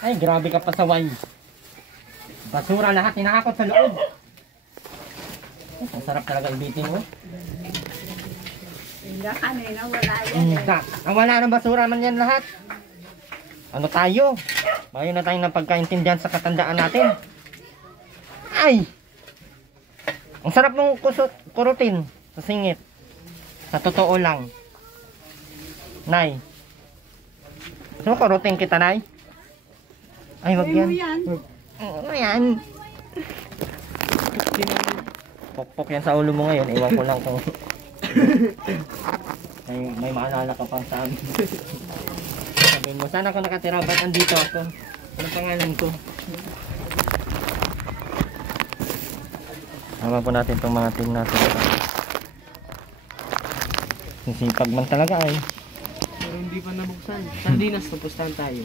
Ay, grabe ka pa sa wine. Basura lahat, hinahakot sa loob. Ang sarap talaga ibitin mo. Hindi kanina, wala yan. Ang wala ng basura man yan lahat. Ano tayo? Bayo na tayo ng pagkaintindihan sa katandaan natin. Ay! Ang sarap mong kurutin sa singit. Sa totoo lang. Nay. So, kurutin kita, Nay? Ay, wag yan. Ano yan? Pokpok yan sa ulo mo ngayon. Iwan ko lang kung may maalala ka pang sa amin. Sabihin mo, sana ako nakatira. Ba't andito ako? Anong pangalan ko? Hawa po natin itong mga team natin. Sisipag man talaga ay. Pero hindi pa nabuksan. Sardinas, napustahan tayo.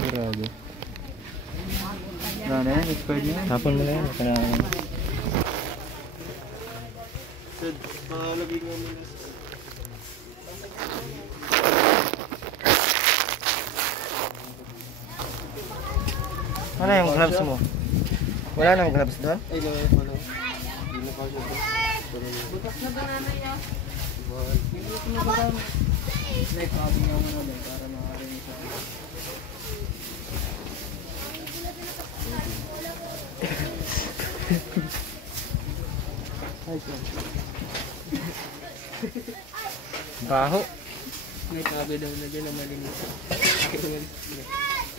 Grabe. Wala na yan, expired na yan. Hapon mo na yan. Sid, makalagay nga muna. Ano yung gloves mo? Wala nang gloves doon? Ay, wala. Hindi na kasi ito. Bukas na banana niya. Hindi ko na banana. Hindi, sabi nga muna din para makarinig sa akin. Baho. May sabi daw na dyan na malinis.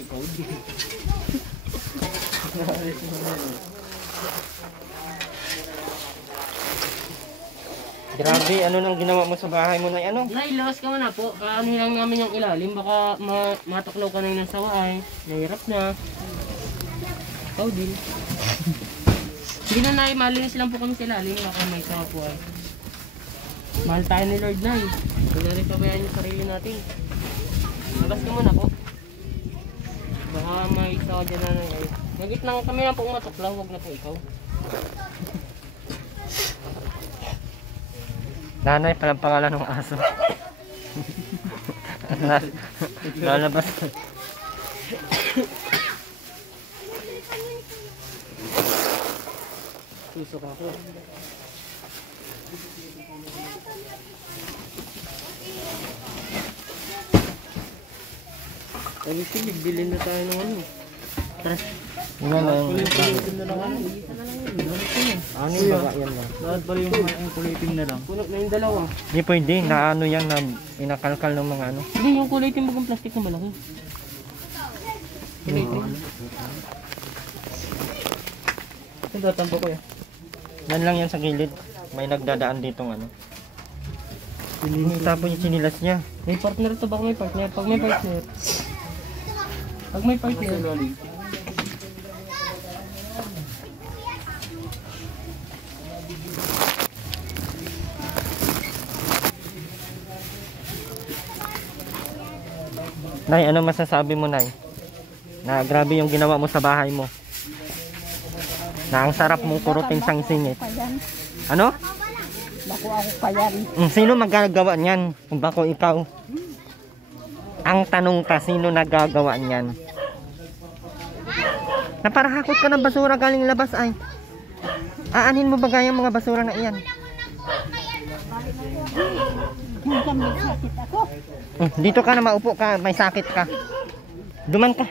Ikaw din. Grabe, ano nang ginawa mo sa bahay mo na ano? Nay, lakas ka muna po. Ano lang namin yung ilalim. Baka mataklaw ka na yung sawa ay. Nahirap na. Ikaw din. Sige na, Nay. Malinis lang po kami sa ilalim. Baka may sawa po ay. Mahal tayo ni Lord, Nay. Huwag na rin pabayaan yung sarili natin. Labas ka muna po. Baka may sawa dyan na, Nay. Nagit lang kami lang po mataklaw. Huwag na po ikaw. Nanay, palang pangalan ng aso. Lalabas. Susok ako. Sabi sige, bilhin na tayo ng ano. Tara. Yan lang. Kulitin na lang ano. Ano yung baga yan lang? Lahat pala yung kulitin na lang. Puno na yung dalawa. Hindi pwede, na ano yan, na inakalkal ng mga ano. Hindi, yung kulitin bagang plastic na malaki. Kulitin. Ito tatampo ko yan. Yan lang yan sa gilid. May nagdadaan ditong ano. Tapon yung sinilas niya. May partner to, baka may partner. Pag may partner. Pag may partner. Nay, ano masasabi mo, Nay? Na grabe yung ginawa mo sa bahay mo. Na ang sarap mong kurutin sang singit. Ano? Bako ako pa yan. Sino magagawa niyan? Kung bako ikaw? Ang tanong ka, sino nagagawa niyan? Naparahakot ka ng basura galing labas ay. Aanin mo ba gaya mga basura na iyan? Minsan may sakit ako. Dito ka na maupo ka, may sakit ka. Duman ka.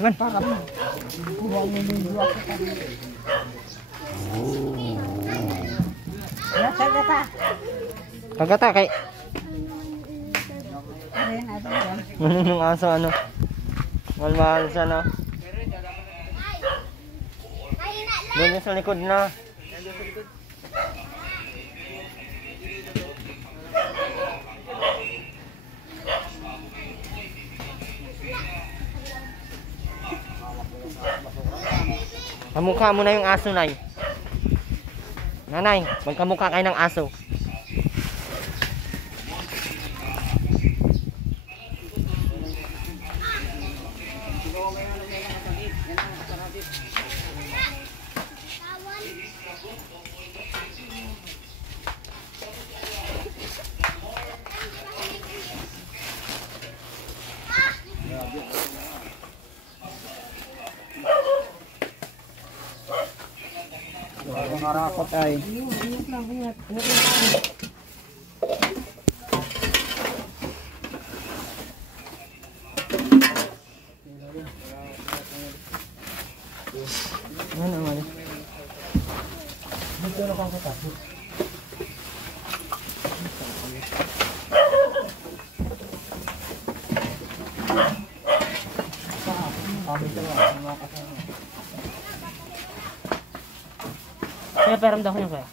Duman. Para buwang nilindyo ako kami. Gata. Kagata kay Ayan, ayan. ng aso ano. Mahal siya no. Doon yung sa likod na. Kamukha mo na yung aso, Nay. Nanay, magkamukha kayo ng aso. Marakot ay. Ano naman? Dito na kang katakot. Kaya paramdam ko niya kaya.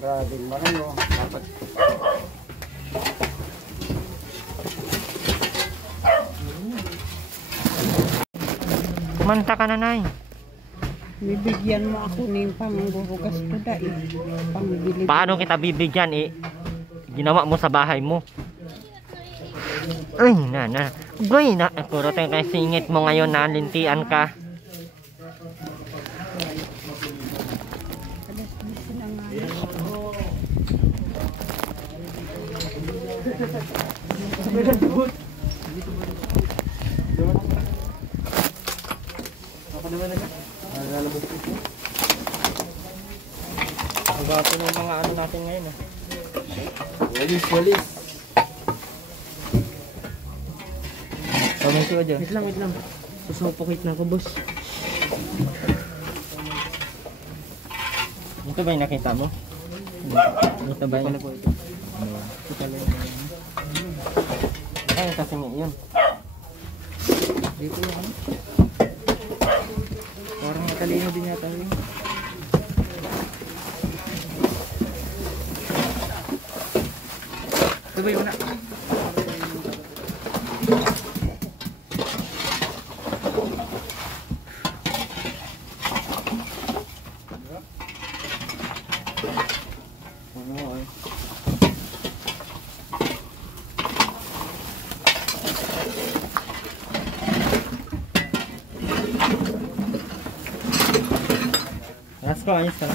Grabe naman yun. Dapat. Kumanta ka na, Nay. Bibigyan mo ako ng panggurugas ko dahil. Pangbili. Paano kita bibigyan eh? Ginawa mo sa bahay mo. Ay, na. Goy, na. Puro tayo kay singit mo ngayon na lintian ka. Alas-alas na nga. Ang gato ng mga ano natin ngayon ah. Walis. Tawag ko dyan. Wait lang. Susupokit na ako, boss. Ito ba yung nakita mo? Ito ba yung... Ay, kasi nga yun. Dito yung ano? Parang matalino din yata yun. Ito ba yung na? Rasko, ayos ka na.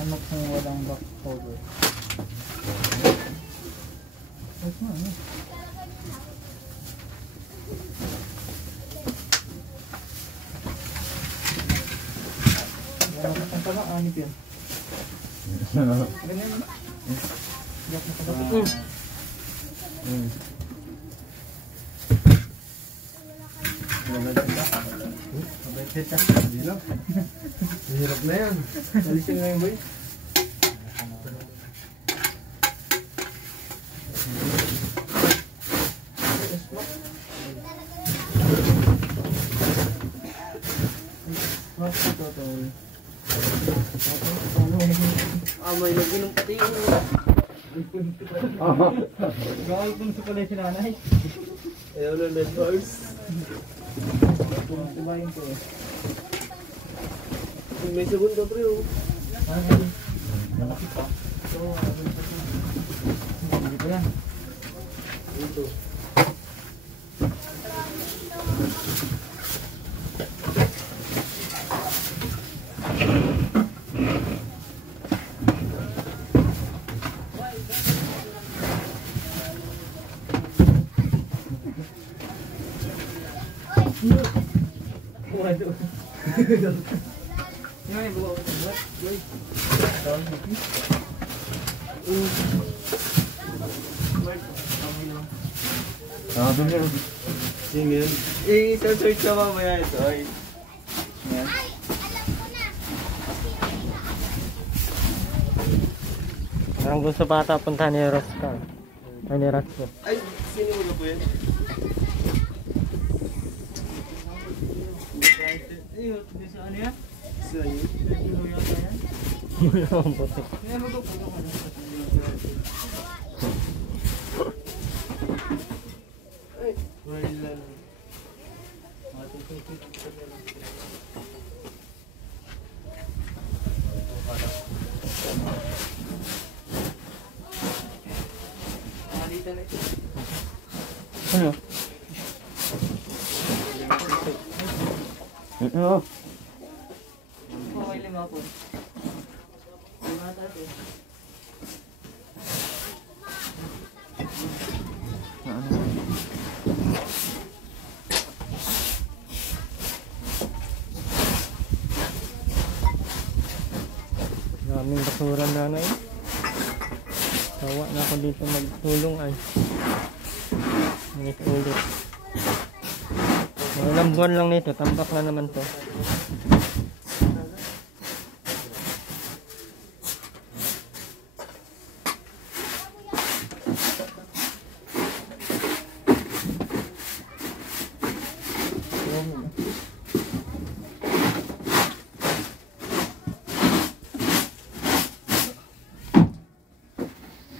Anak ng walang back cover. Ayos na, ano? Ang taba, anip yan. Ganyan yun. Yak na taba. Hirap na yan. Alisin na yung boy. May nag-inom pati yun. Gawal kung sa pala si nanay. Ayaw na networks. Tubayin ko eh. May segundo pre oh. Malaki pa. So, hindi pa yan. Dito. Wado. Ngayon, bawa ko sa boy. Tawag dito. Sabi niya. Singin. I-search ka mamaya ito. Ay. Yan. Parang gusto pa ata punta ni Rosca. Ay, ni Rosco. Ay, sino mo na po yan? Ayun, sa ano yan? Sa'yo. Kinuya ka yan? Ang putik. Kaya magpupulo ka na. Ay, wala. Malita na ito. Ano? Oo. Okay, lima po. Lima tayo. Daming basura nanay. Sawa na ako dito magtulong ay. Ulit. Mga ilang buwan lang nito, tambak na naman to.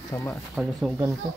Sama sa kalusugan to.